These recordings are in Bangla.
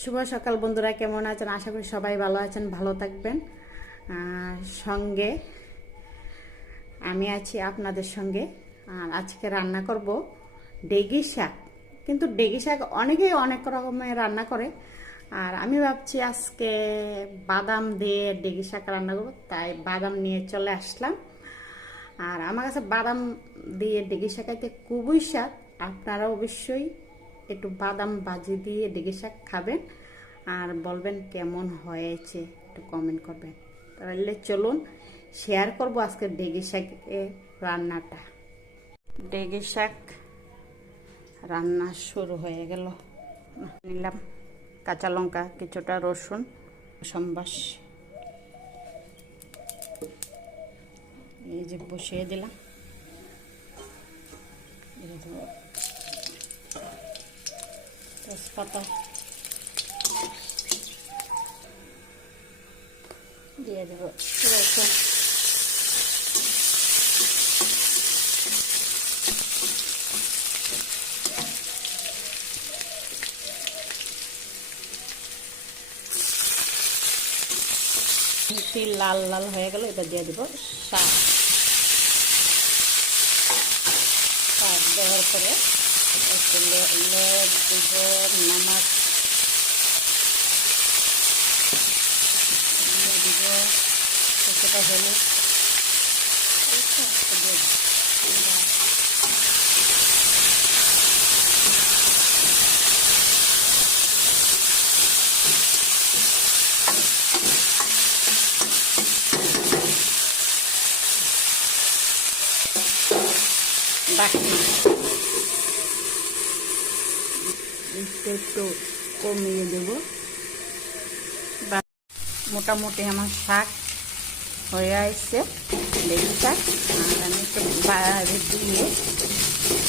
শুভ সকাল বন্ধুরা, কেমন আছেন? আশা করি সবাই ভালো আছেন, ভালো থাকবেন। সঙ্গে আমি আছি আপনাদের সঙ্গে। আর আজকে রান্না করব ডেগি শাক। কিন্তু ডেগি শাক অনেকেই অনেক রকমের রান্না করে, আর আমি ভাবছি আজকে বাদাম দিয়ে ডেগি শাক রান্না করবো, তাই বাদাম নিয়ে চলে আসলাম। আর আমার কাছে বাদাম দিয়ে ডেগি শাক খাইতে খুবই স্বাদ। আপনারা অবশ্যই একটু বাদাম ভাজি দিয়ে ডেগি শাক খাবেন আর বলবেন কেমন হয়েছে, একটু কমেন্ট করবেন। তাহলে চলুন শেয়ার করব আজকে ডেগি শাকের রান্নাটা। ডেগি শাক রান্না শুরু হয়ে গেল। নিলাম কাঁচা লঙ্কা, কিছুটা রসুন, সম্বাস এই যে বসিয়ে দিলাম। তেজপাতা দিয়ে দেবো, রসুন, লাল লাল হয়ে গেল। এবার দিয়ে দেবো শাক। শাক দেওয়ার পরে একটু দিব নামাক, দিব কিছুটা হলুদ, একটু কমিয়ে দেব। মোটামুটি আমার শাক হয়ে আসছে, ডেগি শাক। আর আমি একটু বাইরে দিয়ে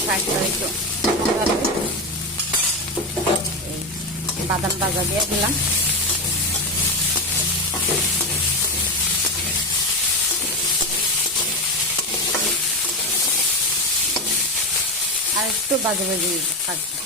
শাকটা একটু বাদাম ভাজা দিয়ে দিলাম। আর একটু বাজে বাজে থাকবে।